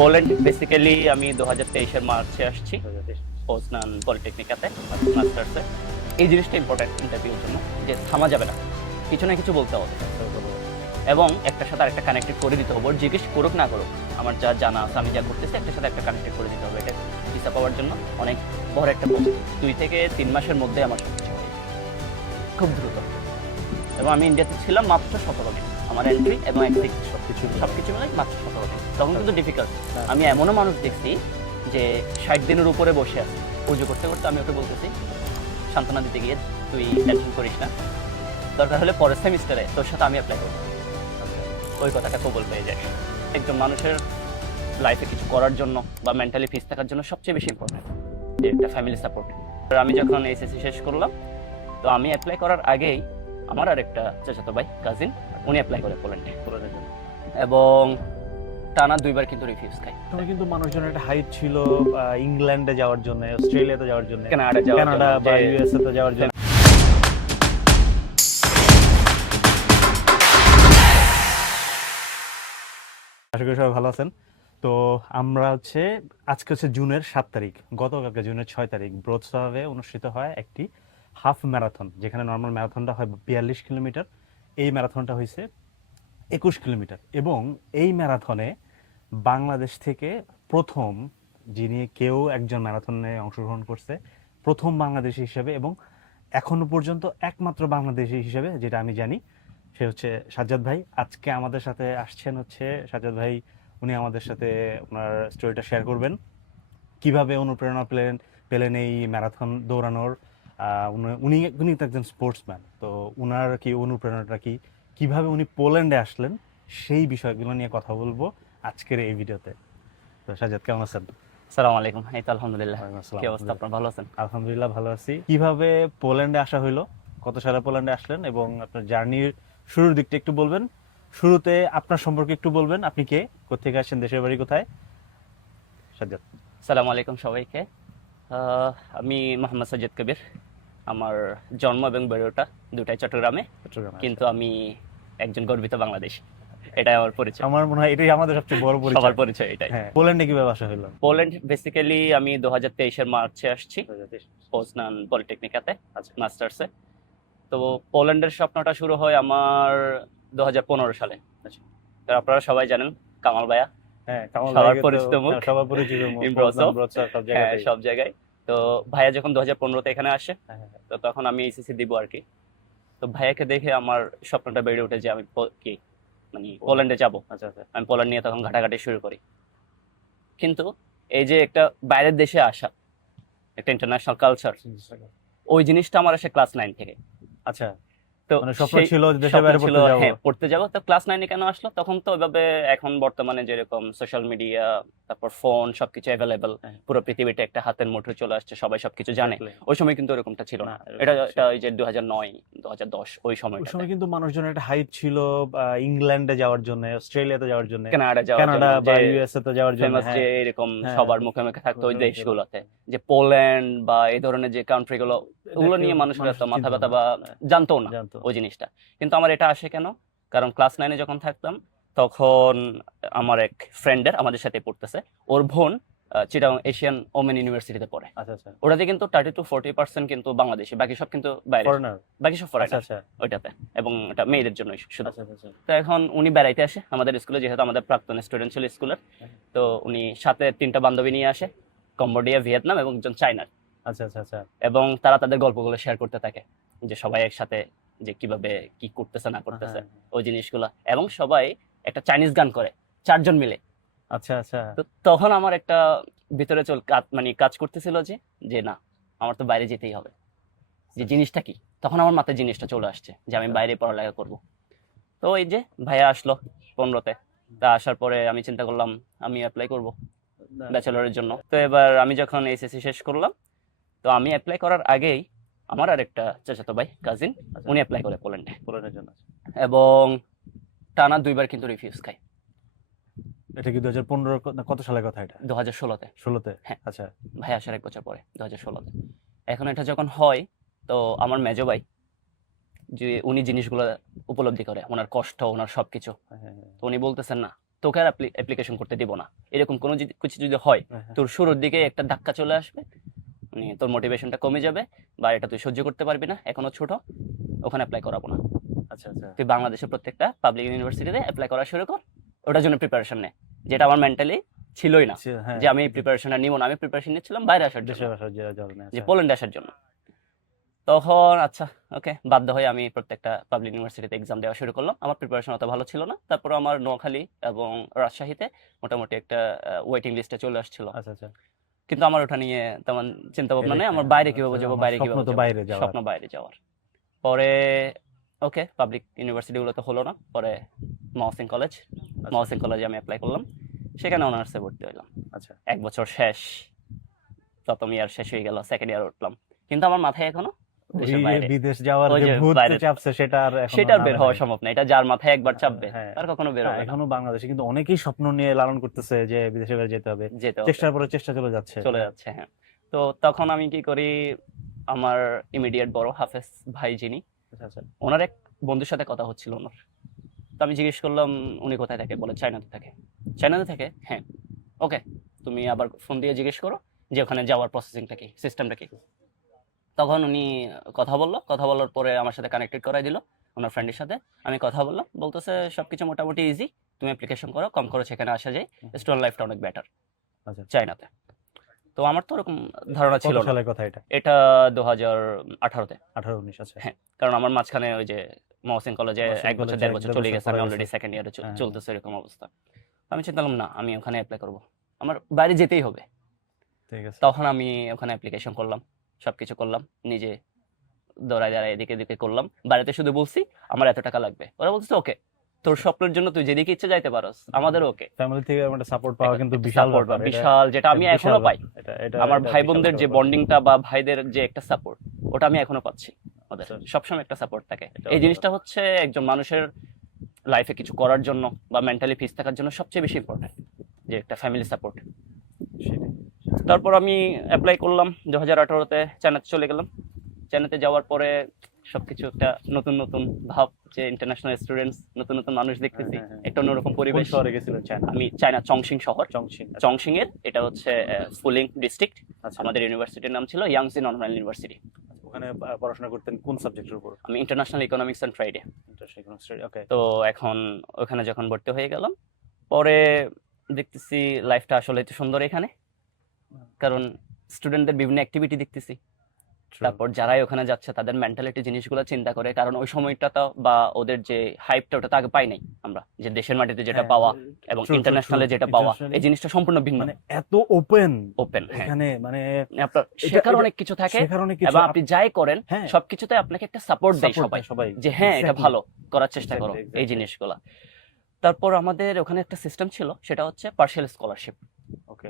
Poland basically আমি 2023 মার্চে আসছি পোজনান পলিটেকনিকাতে মাস্টার্সে। এই জিনিসটা ইম্পর্টেন্ট ইন্টারভিউর জন্য, যে থামা যাবে না, কিছু না কিছু বলতে হবে এবং একটার সাথে আরেকটা কানেক্টেড করে দিতে হবে। ওর জিজ্ঞেস করুক না করুক, আমার যা জানা আছে আমি যা করতেছি একটার সাথে একটা কানেক্টেড করে দিতে হবে। এটা ভিসা পাওয়ার জন্য অনেক বড় একটা প্রস্তুতি। 2 থেকে 3 মাসের মধ্যে আমার সবকিছু হয়ে যায়, খুব দ্রুত। এবং আমি ইন্ডিয়াতে ছিলাম মাত্র 17 দিন, আমার এন্ট্রি এবং এক্সিট সবকিছু মিলে মাত্র 17 দিন। তখন কিন্তু ডিফিকাল্ট। আমি এমনও মানুষ দেখছি যে 60 দিনের উপরে বসে আছে পুজো করতে করতে। আমি ওকে বলতেছি, সান্ত্বনা দিতে গিয়ে, তুই টেনশন করিস না, দরকার হলে পরের সেমিস্টারে তোর সাথে আমি অ্যাপ্লাই করবো। ওই কথাটা কবল পেয়ে যায়। একজন মানুষের লাইফে কিছু করার জন্য বা মেন্টালি ফিট থাকার জন্য সবচেয়ে বেশি ইম্পর্টেন্ট যে একটা ফ্যামিলি সাপোর্ট। আমি যখন এইচএসসি শেষ করলাম, তো আমি অ্যাপ্লাই করার আগেই আমার আর একটা চাচাতো ভাই কাজিন, উনি অ্যাপ্লাই করে পোল্যান্ডে এবং টানা 2বার কিন্তু রিফিউজ খাই। তুমি কিন্তু মানুষজনের একটা হাইপ ছিল ইংল্যান্ডে যাওয়ার জন্য, অস্ট্রেলিয়াতে যাওয়ার জন্য, কানাডা বা ইউএসএ তে যাওয়ার জন্য। আশা করি সবাই ভালো আছেন। তো আমরা আজকে জুনের 7 তারিখ, গতকালকে জুনের 6 তারিখ ব্রোডসাভে অনুষ্ঠিত হয় একটি হাফ ম্যারাথন, যেখানে নর্মাল ম্যারাথনটা হয় 42 কিলোমিটার, এই ম্যারাথনটা হয়েছে 21 কিলোমিটার। এবং এই ম্যারাথনে বাংলাদেশ থেকে প্রথম কেউ একজন ম্যারাথনে অংশগ্রহণ করছে, প্রথম বাংলাদেশি হিসেবে এবং এখনো পর্যন্ত একমাত্র বাংলাদেশি হিসেবে যেটা আমি জানি, সে সাজ্জাদ ভাই। আজকে আমাদের সাথে আসছেন সাজ্জাদ ভাই। উনি আমাদের সাথে ওনার স্টোরিটা শেয়ার করবেন, কিভাবে অনুপ্রেরণা পেলেন এই ম্যারাথন দৌড়ানোর। উনি উনি তো একজন স্পোর্টসম্যান, তো উনার কি অনুপ্রেরণাটা কি, কিভাবে উনি পোল্যান্ডে আসলেন, সেই বিষয়গুলো নিয়ে কথা বলবো আজকের এই ভিডিওতে। তো সাজ্জাদ, কেমন আছেন? আসসালামু আলাইকুম। এই তো আলহামদুলিল্লাহ। কি অবস্থা আপনার? ভালো আছেন? আলহামদুলিল্লাহ ভালো আছি। কিভাবে পোল্যান্ডে আসা হইলো, কত সালে পোল্যান্ডে আসলেন এবং আপনার জার্নির শুরুর দিকটা একটু বলবেন। শুরুতে আপনার সম্পর্কে একটু বলবেন, আপনি কে, কোথেকে আসছেন, দেশের বাড়ি কোথায়? সাজ্জাদ। আসসালামু আলাইকুম সবাইকে। আমি মোহাম্মদ সাজ্জাদ কবির। আমার জন্ম এবং বেড়ে ওঠা দুটাই চট্টগ্রামে, কিন্তু আমি একজন গর্বিত বাংলাদেশী। এটাই আমার পরিচয়। আমার মনে হয় এটাই আমাদের সবচেয়ে বড় পরিচয়। সবার পরিচয় এটাই। পোল্যান্ডে কিভাবে আসা হলো? পোল্যান্ড বেসিক্যালি আমি 2023 মার্চে আসছি পোজনান পলিটেকনিকাতে মাস্টার্সে। তো পোল্যান্ডের স্বপ্নটা শুরু হয় আমার 2015 সালে। তো আপনারা সবাই জানেন কামাল ভাইয়া, সবার পরিচিত মুখ, সবার পরিচিত মুখ, সব জায়গায়। তো ভাইয়া যখন 2015-তে এখানে আসে, তো তখন আমি এইচএসসি দিব আর কি। তো ভাইয়াকে দেখে আমার স্বপ্নটা বেড়ে ওঠে যে আমি পোল্যান্ডে যাব। আমি পোল্যান্ড নিয়ে তখন ঘাটাঘাটি শুরু করি। কিন্তু এই যে একটা বাইরের দেশে আসা, একটা ইন্টারন্যাশনাল কালচার, ওই জিনিসটা আমার আসে ক্লাস 9 থেকে। আচ্ছা, তো স্বপ্ন ছিল দেশের বাইরে পড়তে যাব। তো ক্লাস 9-এ কেন আসলো? তখন তো ওইভাবে এখন বর্তমানে যেরকম সোশ্যাল মিডিয়া, তারপর ফোন, সবকিছু অ্যাভেলেবল, পুরো পৃথিবীটা একটা হাতের মুঠোয় চলে আসছে, সবাই সবকিছু জানে। ওই সময় কিন্তু এরকমটা ছিল না। এটা ওই যে 2009 2010 ওই সময় কিন্তু মানুষজনের একটা হাইপ ছিল ইংল্যান্ডে যাওয়ার জন্য, অস্ট্রেলিয়াতে যাওয়ার জন্য, কানাডা বা ইউএসএ তে যাওয়ার জন্য, যে এরকম সবার মুখে মুখে থাকতো ওই দেশগুলোতে, যে পোল্যান্ড বা এই ধরনের যে কান্ট্রিগুলো, ওগুলো নিয়ে মানুষের এত মাথা ব্যথা বা জানতো না ওই জিনিসটা। কিন্তু আমার এটা আসে কেন? কারণ ক্লাস 9-এ যখন থাকতাম, তখন আমার এক ফ্রেন্ডের, আমাদের সাথে পড়তেছে, ওর বোন চিটাগং এশিয়ান ওমেন ইউনিভার্সিটিতে পড়ে। ওটাতে কিন্তু 30-40% কিন্তু বাংলাদেশি, বাকি সব কিন্তু বাইরে, বাকি সব ফরেনার ওইটাতে, এবং এটা মেয়েদের জন্য শুধু। তো এখন উনি বেড়াইতে আসে আমাদের স্কুলে, যেহেতু আমাদের প্রাক্তন স্টুডেন্ট ছিল স্কুলের। তো উনি সাথে 3টা বান্ধবী নিয়ে আসে, কম্বোডিয়া, ভিয়েতনাম এবং একজন চায়নার। এবং তারা তাদের গল্পগুলো শেয়ার করতে থাকে, যে সবাই একসাথে যে কিভাবে কি করতেছে না করতেছে ওই জিনিসগুলো, এবং সবাই একটা চাইনিজ গান করে 4 জন মিলে। তো তখন আমার একটা ভিতরে কাজ করতেছিল যে না, আমার তো বাইরে যেতেই হবে, যে জিনিসটা কি। তখন আমার মাথায় জিনিসটা চলে আসছে যে আমি বাইরে পড়ালেখা করব। তো এই যে ভাইয়া আসলো 15-তে, তা আসার পরে আমি চিন্তা করলাম আমি অ্যাপ্লাই করব ব্যাচেলরের জন্য। তো এবার আমি যখন এইচএসসি শেষ করলাম, তো আমি অ্যাপ্লাই করার আগেই আমার আর একটা চাচাতো ভাই কাজিন, উনি অ্যাপ্লাই করে পোল্যান্ডের জন্য এবং টানা 2বার কিন্তু রিফিউজ খাই। এটা কি 2015 কত সালের কথা? এটা 2016-তে। হ্যাঁ, আচ্ছা। ভাই আসার 1 বছর পরে 2016-তে। এখন এটা যখন হয়, তো আমার মেজো ভাই, যে উনি জিনিসগুলো উপলব্ধি করে, ওনার কষ্ট, ওনার সবকিছু, তো উনি বলতেছেন না, তোকে আর অ্যাপ্লিকেশন করতে দিব না, এরকম কোনো কিছু যদি হয়, তোর শুরুর দিকে একটা ধাক্কা চলে আসবে, মানে তোর মোটিভেশনটা কমে যাবে, বা এটা তুই সহ্য করতে পারবি না, এখনো ছোট, ওখানে অ্যাপ্লাই করাবো না। আচ্ছা আচ্ছা তুই বাংলাদেশের প্রত্যেকটা পাবলিক ইউনিভার্সিটিতে অ্যাপ্লাই করা শুরু কর, ওটার জন্য প্রিপারেশন নে, যেটা আমার মেন্টালি ছিলই না হ্যাঁ যে আমি প্রিপারেশনটা নিব না। আমি প্রিপারেশন নিচ্ছিলাম বাইরে আসার জন্য, দেশের ভাষা যাবে না যে পোল্যান্ডে আসার জন্য। তখন আচ্ছা ওকে বাধ্য হয়ে আমি প্রত্যেকটা পাবলিক ইউনিভার্সিটিতে এক্সাম দেওয়া শুরু করলাম। আমার প্রিপারেশন অত ভালো ছিল না, তারপর আমার নোয়াখালী এবং রাজশাহীতে মোটামুটি একটা ওয়েটিং লিস্টে চলে আসছিল, আচ্ছা আচ্ছা কিন্তু আমার ওটা নিয়ে তেমন চিন্তা ভাবনা নেই। আমার হ্যাঁ, বাইরে কিভাবে যাবো, আমার বাইরে স্বপ্ন কিভাবে তো যাবো, বাইরে যাওয়ার। স্বপ্ন বাইরে যাওয়ার। পরে ওকে পাবলিক ইউনিভার্সিটিগুলো তো হলো না, পরে মহসিন কলেজ, মহসিন কলেজে আমি অ্যাপ্লাই করলাম, সেখানে অনার্সে ভর্তি হইলাম। আচ্ছা 1 বছর শেষ, প্রথম ইয়ার শেষ হয়ে গেল, সেকেন্ড ইয়ার উঠলাম, কিন্তু আমার মাথায় এখনো দেশের ওই বাইরে, বিদেশ যাওয়ার ওই যে যে ভূত বাইরে চাপছে সেটা আর এখনো সেটা আর বের নামে হওয়া নাই। সম্ভব না। এটা যার মাথায় একবার চাপবে হ্যাঁ। আর কখনো বের হ্যাঁ, হবে না, এখনো বাংলাদেশে কিন্তু অনেকেই স্বপ্ন নিয়ে লালন করতেছে যে বিদেশে বের যেতে হবে, যেতে হবে, চেষ্টার পরে চেষ্টা চলে যাচ্ছে। চলে যাচ্ছে। হ্যাঁ, তো তখন আমি কি করি, আমার ইমিডিয়েট বড় হাফেজ ভাই যিনি, আচ্ছা আচ্ছা ওনার এক বন্ধুর সাথে কথা হচ্ছিল ওনার, তো আমি জিজ্ঞেস করলাম উনি কোথায় থাকে, বলে চায়নাতে থাকে। চায়নাতে থাকে, হ্যাঁ ওকে, তুমি আবার ফোন দিয়ে জিজ্ঞেস করো যে ওখানে যাওয়ার প্রসেসিংটা কি, সিস্টেমটা কি। তখন উনি কথা বললো, কথা বলার পরে আমার সাথে কানেক্টেড করাই দিল ওনার ফ্রেন্ডের সাথে। আমি কথা বললাম, বলতেছে সবকিছু মোটামুটি ইজি, তুমি অ্যাপ্লিকেশন করো, কম খরচ এখানে আসা যায়, স্টুডেন্ট লাইফটা অনেক বেটার আচ্ছা চায়নাতে। তো আমার তো ওরকম ধারণা ছিল কত না, সালের কথা এটা? এটা 2018-তে। 18-19 আচ্ছা হ্যাঁ, কারণ আমার মাঝখানে ওই যে মহসিন কলেজে মহসিন 1 বছর কলেজে 1.5 এক বছর দেড় চলে বছর গেছে, পরে আমি গেছে। অলরেডি সেকেন্ড ইয়ারে হ্যাঁ, চলতেছে এরকম অবস্থা। আমি চিন্তা করলাম না, আমি ওখানে অ্যাপ্লাই করব, আমার বাইরে যেতেই হবে। ঠিক আছে তখন আমি ওখানে অ্যাপ্লিকেশন করলাম, সবকিছু করলাম নিজে, দৌড়ায় দাঁড়ায় এদিকে এদিকে করলাম। বাড়িতে শুধু বলছি আমার এত টাকা লাগবে, ওরা বলছে ওকে, তোর স্বপ্নের জন্য তুই যেদিকে ইচ্ছে যাইতে পারোস, আমাদের ওকে। ফ্যামিলি থেকে একটা সাপোর্ট পাওয়া কিন্তু বিশাল সাপোর্ট ব্যাপার, এটা বিশাল, যেটা আমি বিশাল এখনো পাই। ব্যাপার। এটা আমার এটা ভাই বিশাল বোনদের যে ব্যাপার। বন্ডিংটা বা ভাইদের যে একটা সাপোর্ট, ওটা আমি এখনো পাচ্ছি। ওদের আচ্ছা। সবসময় একটা সাপোর্ট থাকে। এটা এই জিনিসটা হচ্ছে একজন মানুষের লাইফে কিছু করার জন্য বা মেন্টালি পিস থাকার জন্য সবচেয়ে বেশি ইম্পর্টেন্ট, যে একটা ফ্যামিলি সাপোর্ট। সেটাই। তারপর আমি অ্যাপ্লাই করলাম 2018-তে, চায়নাতে চলে গেলাম। চায়নাতে যাওয়ার পরে সবকিছু একটা নতুন নতুন ভাব, যে ইন্টারন্যাশনাল স্টুডেন্টস, নতুন নতুন মানুষ দেখতেছি, হ্যাঁ, হ্যাঁ। একটা অন্যরকম কোন পরিবেশ। শহরে গেছিলেন চায়না? আমি চায়না চংশিং শহর, চংশিং চংশিং এর, এটা হচ্ছে ফুলিং ডিস্ট্রিক্ট। আচ্ছা আমাদের ইউনিভার্সিটির নাম ছিল ইয়াংসি নর্মাল ইউনিভার্সিটি। ওখানে পড়াশোনা করতেন কোন সাবজেক্টের উপর? আমি ইন্টারন্যাশনাল ইকোনমিক্স অ্যান্ড ট্রেডে। ওকে তো এখন ওখানে যখন ভর্তি হয়ে গেলাম, পরে দেখতেছি লাইফটা আসলে একটু সুন্দর এখানে, কারণ স্টুডেন্টদের বিভিন্ন অ্যাক্টিভিটি দেখতেছি। তারপর যারাই ওখানে যাচ্ছে তাদের মেন্টালিটি জিনিসগুলো চিন্তা করে, কারণ ওই সময়টা তো বা ওদের যে হাইপটা, ওটা তো আগে পাই নাই আমরা, যে দেশের মাটিতে যেটা হ্যাঁ, পাওয়া এবং ইন্টারন্যাশনালে যেটা পাওয়া, এই জিনিসটা সম্পূর্ণ ভিন্ন। মানে এত ওপেন ওপেন, হ্যাঁ, এখানে মানে আপনার শেখার অনেক কিছু থাকে, শেখার অনেক কিছু এবং আপনি যাই করেন হ্যাঁ, সবকিছুতে আপনাকে একটা সাপোর্ট দেয় support সবাই, দেয় সবাই যে হ্যাঁ এটা Exactly. ভালো করার চেষ্টা করো, Exactly, এই exactly. জিনিসগুলা। তারপর আমাদের ওখানে একটা সিস্টেম ছিল, সেটা হচ্ছে পার্শিয়াল স্কলারশিপ। ওকে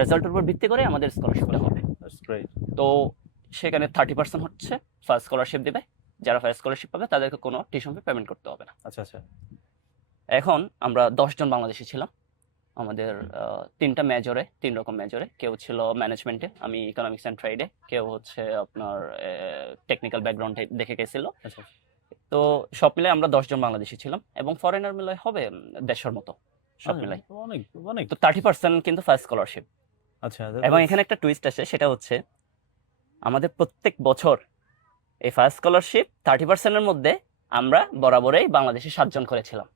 রেজাল্টের উপর ভিত্তি করে আমাদের স্কলারশিপটা হবে। That's great. তো সেখানে 30% হচ্ছে ফার্স্ট স্কলারশিপ দিবে, যারা ফার্স্ট স্কলারশিপ পাবে তাদেরকে কোনো টিউশন ফি পেমেন্ট করতে হবে না। আচ্ছা আচ্ছা এখন আমরা 10 জন বাংলাদেশি ছিলাম, আমাদের 3টা মেজরে, 3 রকম মেজরে। কেউ ছিল ম্যানেজমেন্টে, আমি ইকোনমিক্স অ্যান্ড ট্রেডে, কেউ হচ্ছে আপনার টেকনিক্যাল ব্যাকগ্রাউন্ড দেখে গেছিল। আচ্ছা তো সব মিলে আমরা 10 জন বাংলাদেশি ছিলাম, এবং ফরেনার মিলে হবে 150 মতো সব মিলাই। অনেক অনেক তো 30% কিন্তু ফার্স্ট স্কলারশিপ। আচ্ছা এবং এখানে একটা টুইস্ট আছে, সেটা হচ্ছে আমাদের প্রত্যেক বছর এই ফার্স্ট স্কলারশিপ 30%-এর মধ্যে আমরা বরাবরই বাংলাদেশে 7 জন করেছিলাম।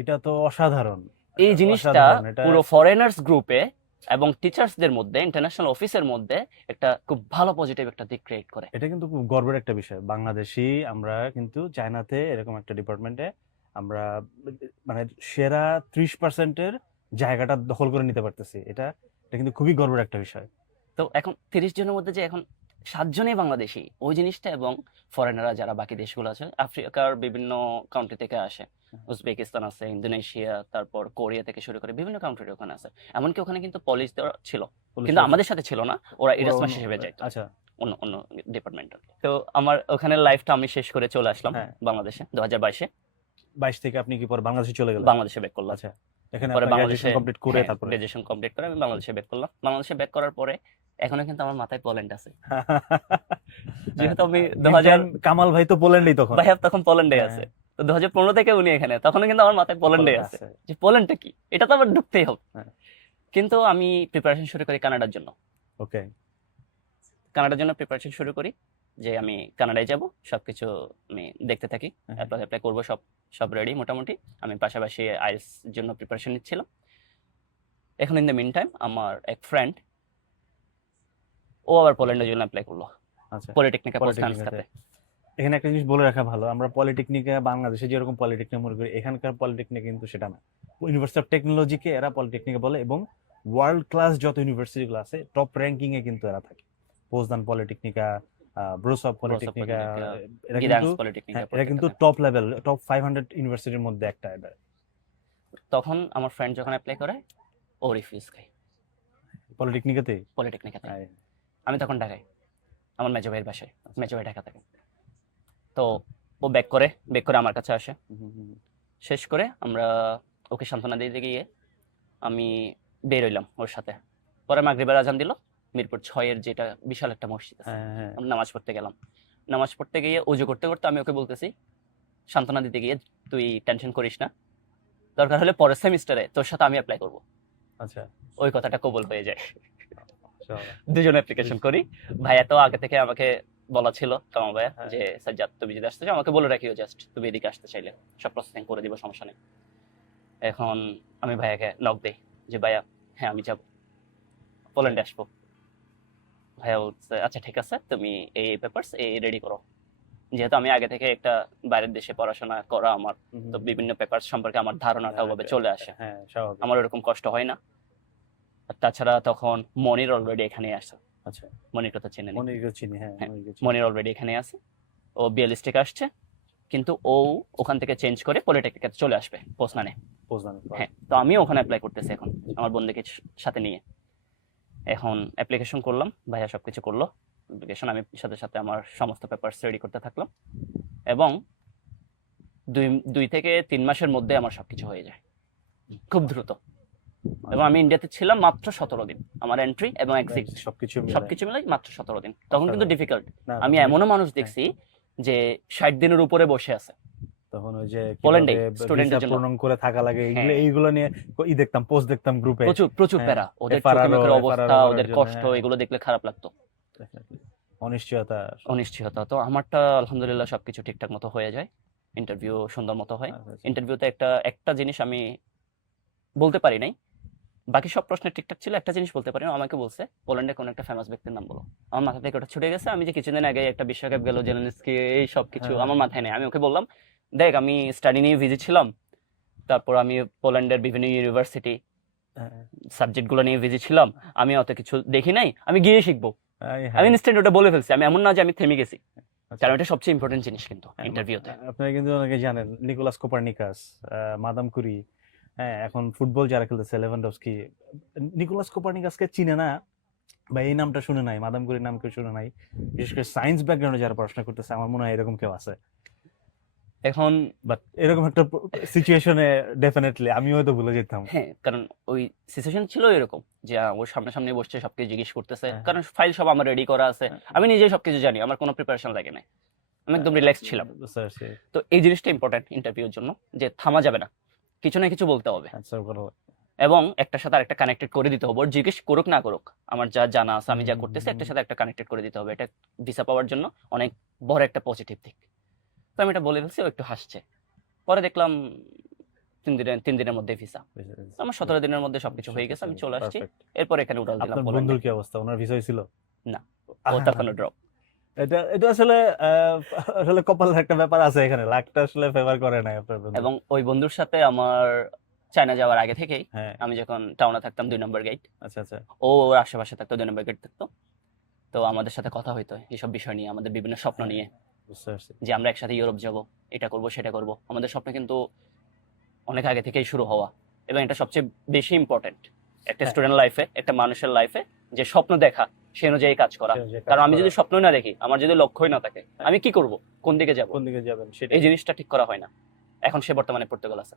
এটা তো অসাধারণ। এই জিনিসটা অসাধারণ, এটা পুরো ফরেনার্স গ্রুপে এবং টিচার্সদের মধ্যে, ইন্টারন্যাশনাল অফিসের মধ্যে একটা খুব ভালো পজিটিভ একটা দিক ক্রিয়েট করে। এটা কিন্তু খুব গর্বের একটা বিষয়। বাংলাদেশি আমরা কিন্তু চায়নাতে এরকম একটা ডিপার্টমেন্টে আমরা মানে সেরা 30%-এর জায়গাটা দখল করে নিতে পারতেছি। এটা এটা কিন্তু খুবই গর্বের একটা বিষয়। তো এখন 30 জনের মধ্যে যে এখন 7 জনই বাংলাদেশি, ওই জিনিসটা, এবং ফরেনাররা যারা বাকি দেশগুলো আছে, আফ্রিকার বিভিন্ন কান্ট্রি থেকে আসে, উজবেকিস্তান আছে, ইন্দোনেশিয়া, তারপর কোরিয়া থেকে শুরু করে বিভিন্ন কান্ট্রি ওখানে আছে। এমনকি ওখানে কিন্তু পুলিশ দেওয়া ছিল, কিন্তু আমাদের সাথে ছিল না, ওরা ইরাসমাস হিসেবে যাইতো, আচ্ছা অন্য অন্য ডিপার্টমেন্টে। তো আমার ওখানে লাইফটা আমি শেষ করে চলে আসলাম হ্যাঁ। বাংলাদেশে 2022-এ। 22 থেকে আপনি কি পরে বাংলাদেশে চলে গেলেন? বাংলাদেশে ব্যাক করলাম। আচ্ছা এখানে পরে আপনি বাংলাদেশে গ্র্যাজুয়েশন কমপ্লিট করে তারপরে গ্রাজুয়েশন কমপ্লিট করে আমি বাংলাদেশে ব্যাক করলাম। বাংলাদেশে ব্যাক করার পরে এখনো কিন্তু আমার মাথায় পোল্যান্ড আছে, যেহেতু আমি 2000 কামাল ভাই তো পোল্যান্ডেই তখন। ভাই তখন পোল্যান্ডে হ্যাঁ। আছে। তো তো 2015 থেকে উনি এখানে, তখনও কিন্তু আমার মাথায় পোল্যান্ডে আছে যে পোল্যান্ডটা কি, এটা তো আবার ঢুকতেই হবে। হ্যাঁ। কিন্তু আমি প্রিপারেশন শুরু করি কানাডার জন্য। ওকে, কানাডার জন্য প্রিপারেশন শুরু করি যে আমি কানাডায় যাব, সবকিছু আমি দেখতে থাকি, অ্যাপ্লাই করবো, সব সব রেডি মোটামুটি। আমি পাশাপাশি আইএলটিএস জন্য প্রিপারেশন নিচ্ছিলাম। এখন ইন দ্য মিন টাইম আমার এক ফ্রেন্ড, ও আবার পোল্যান্ডের জন্য অ্যাপ্লাই করলো, আচ্ছা। পলিটেকনিকা পলিটেকনিকাতে। পোস্তানস্কাতে। এখানে একটা জিনিস বলে রাখা ভালো, আমরা পলিটেকনিকে বাংলাদেশে যেরকম পলিটেকনিক মনে করি, এখানকার পলিটেকনিক কিন্তু সেটা না। ইউনিভার্সিটি অফ টেকনোলজিকে এরা পলিটেকনিকে বলে, এবং ওয়ার্ল্ড ক্লাস যত ইউনিভার্সিটিগুলো আছে টপ র্যাঙ্কিং এ কিন্তু এরা থাকে। পোজদান পলিটেকনিকা, ব্রুসভ পলিটেকনিকা, এরা গিদান্স কিন্তু পলিটেকনিকা। এরা কিন্তু টপ লেভেল, টপ 500 ইউনিভার্সিটির মধ্যে একটা এটা। তখন আমার ফ্রেন্ড যখন অ্যাপ্লাই করে, ও রিফিউজ খায় পলিটেকনিকাতে। পলিটেকনিকাতে। আমি তখন ঢাকায়, আমার মেজো ভাইয়ের বাসায়, মেজো ভাই ঢাকা থাকে। তো ও ব্যাক করে আমার কাছে আসে। শেষ করে আমরা ওকে সান্ত্বনা দিতে গিয়ে আমি বের হইলাম ওর সাথে। পরে মাগরিবের আজান দিল, মিরপুর 6-এর যেটা বিশাল একটা মসজিদ আছে, আমি নামাজ পড়তে গেলাম। নামাজ পড়তে গিয়ে ওযু করতে করতে আমি ওকে বলতেছি, সান্ত্বনা দিতে গিয়ে, তুই টেনশন করিস না, দরকার হলে পরের সেমিস্টারে তোর সাথে আমি অ্যাপ্লাই করব। আচ্ছা, ওই কথাটা কবুল হয়ে যায়। দুজন অ্যাপ্লিকেশন করি। ভাইয়া তো আগে থেকে আমাকে বলা ছিল, তোমার ভাইয়া, যে সাজ্জাদ তুমি যদি আসতে চাও আমাকে বলে রাখিও, জাস্ট তুমি এদিকে আসতে চাইলে সব প্রসেসিং করে দিব, সমস্যা নেই। এখন আমি ভাইয়াকে নক দেই যে ভাইয়া হ্যাঁ আমি যাব, পোল্যান্ডে আসবো। ভাইয়া বলছে আচ্ছা ঠিক আছে, তুমি এই পেপারস এই রেডি করো। যেহেতু আমি আগে থেকে একটা বাইরের দেশে পড়াশোনা করা আমার, তো বিভিন্ন পেপার সম্পর্কে আমার ধারণাটা ওভাবে চলে আসে, আমার ওরকম কষ্ট হয় না। আর তাছাড়া তখন মনির অলরেডি এখানে আসছে। আচ্ছা, মনির কথা চিনেন? চিনি, হ্যাঁ। মনির অলরেডি এখানে আছে, ও বিএলএস থেকে আসছে, কিন্তু ও ওখান থেকে চেঞ্জ করে পলিটেকনিকে চলে আসবে পোজনানে। হ্যাঁ, তো আমি ওখানে অ্যাপ্লাই করতেছি এখন আমার বন্ধুকে সাথে নিয়ে। এখন অ্যাপ্লিকেশন করলাম, ভাইয়া সবকিছু করলো অ্যাপ্লিকেশন, আমি সাথে সাথে আমার সমস্ত পেপারস রেডি করতে থাকলাম, এবং 2 থেকে 3 মাসের মধ্যে আমার সবকিছু হয়ে যায় খুব দ্রুত। এবং আমি ইন্ডিয়াতে ছিলাম মাত্র 17 দিন, আমার এন্ট্রি এবং এক্সিট সবকিছু মিলে মাত্র 17 দিন। তখন কিন্তু ডিফিকাল্ট, আমি এমনও মানুষ দেখছি যে 60 দিনের উপরে বসে আছে তখন, ওই যে পোল্যান্ডে স্টুডেন্টের জন্য প্রণয়ন করে থাকা লাগে, এইগুলো নিয়ে দেখতাম, পোস্ট দেখতাম গ্রুপে, প্রচুর প্যারা, ওদের চোখে মুখের অবস্থা, ওদের কষ্ট, এগুলো দেখলে খারাপ লাগতো। অনিশ্চয়তা। তো আমারটা আলহামদুলিল্লাহ সবকিছু ঠিকঠাক মতো হয়ে যায়, ইন্টারভিউ সুন্দর মতো হয়। ইন্টারভিউতে একটা জিনিস আমি বলতে পারি নাই, বাকি সব প্রশ্ন ঠিকঠাক ছিল, একটা জিনিস বলতে পারি না। আমাকে বলছে পোল্যান্ডে কোন একটা ফেমাস ব্যক্তির নাম বলো, আমার মাথা থেকে ওটা ছুটে গেছে। আমি যে কিছুদিন আগে একটা বিশ্বকাপ গেল, জেলেনস্কি, এই সব কিছু আমার মাথায় নেই। আমি ওকে বললাম, দেখ আমি স্টাডি নিয়ে ভিজিট ছিলাম, তারপর আমি পোল্যান্ডের বিভিন্ন ইউনিভার্সিটি সাবজেক্ট গুলো নিয়ে ভিজিট ছিলাম, আমি অত কিছু দেখি নাই, আমি গিয়ে শিখবো। আমি ইনস্ট্যান্ট ওটা বলে ফেলছি, আমি এমন না যে আমি থেমে গেছি, কারণ এটা সবচেয়ে ইম্পর্টেন্ট জিনিস কিন্তু ইন্টারভিউতে। আপনারা কিন্তু অনেকে জানেন নিকোলাস কোপারনিকাস, মাদাম কুরি, হ্যাঁ, এখন ফুটবল যারা খেলতেছে লেভানডস্কি, নিকোলাস কোপারনিকাসকে চিনে না বা এই নামটা শুনে নাই, মাদাম কুরির নাম কেউ শুনে নাই, বিশেষ করে সায়েন্স ব্যাকগ্রাউন্ডে যারা পড়াশোনা করতেছে, আমার মনে হয় এরকম কেউ আছে এখন। বাট এরকম একটা সিচুয়েশনে ডেফিনেটলি আমি হয়তো ভুলে যেতাম। হ্যাঁ, কারণ ওই সিচুয়েশন ছিল এরকম যে ওর সামনে বসছে, সবকিছু জিজ্ঞেস করতেছে, কারণ ফাইল সব আমার রেডি করা আছে, আমি নিজেই সবকিছু জানি, আমার কোনো প্রিপারেশন লাগে না, আমি একদম রিল্যাক্স ছিলাম। তো এই জিনিসটা ইম্পর্টেন্ট ইন্টারভিউর জন্য, যে থামা যাবে না, কিছু না কিছু বলতে হবে, এবং একটার সাথে আরেকটা কানেক্টেড করে দিতে হবে। ওর জিজ্ঞেস করুক না করুক, আমার যা জানা আছে, আমি যা করতেছি, একটার সাথে একটা কানেক্টেড করে দিতে হবে। এটা ভিসা পাওয়ার জন্য অনেক বড় একটা পজিটিভ দিক। তো আমি এটা বলে ফেলছি, ও একটু হাসছে। পরে দেখলাম 3 দিনের মধ্যে ভিসা, আমার 17 দিনের মধ্যে সবকিছু হয়ে গেছে, আমি চলে আসছি। এরপর এখানে উঠাল দিলাম। আপনার বন্ধুর কি অবস্থা? ওনার ভিসা হয়েছিল? না, ও তখন ড্রপ। এটা আসলে কপালের একটা ব্যাপার আছে এখানে, লাকটা আসলে ফেভার করে না আপনার বন্ধু। এবং ওই বন্ধুর সাথে আমার চায়না যাওয়ার আগে থেকেই, আমি যখন টাউনে থাকতাম 2 নম্বর গেট, আচ্ছা আচ্ছা, ও ওর আশেপাশে থাকতো, 2 নম্বর গেট থাকতো, তো আমাদের সাথে কথা হইতো এইসব বিষয় নিয়ে, আমাদের বিভিন্ন স্বপ্ন নিয়ে, যে আমরা একসাথে ইউরোপ যাব, এটা করব সেটা করব। আমাদের স্বপ্ন কিন্তু অনেক আগে থেকেই শুরু হওয়া, এবং এটা সবচেয়ে বেশি ইম্পর্টেন্ট একটা স্টুডেন্ট লাইফে, একটা মানুষের লাইফে, যে স্বপ্ন দেখা, সে অনুযায়ী কাজ করা। কারণ আমি যদি স্বপ্ন না দেখি, আমার যদি লক্ষ্যই না থাকে, আমি কি করব, কোন দিকে যাবেন, এই জিনিসটা ঠিক করা হয় না। এখন সে বর্তমানে পর্তুগাল আছে।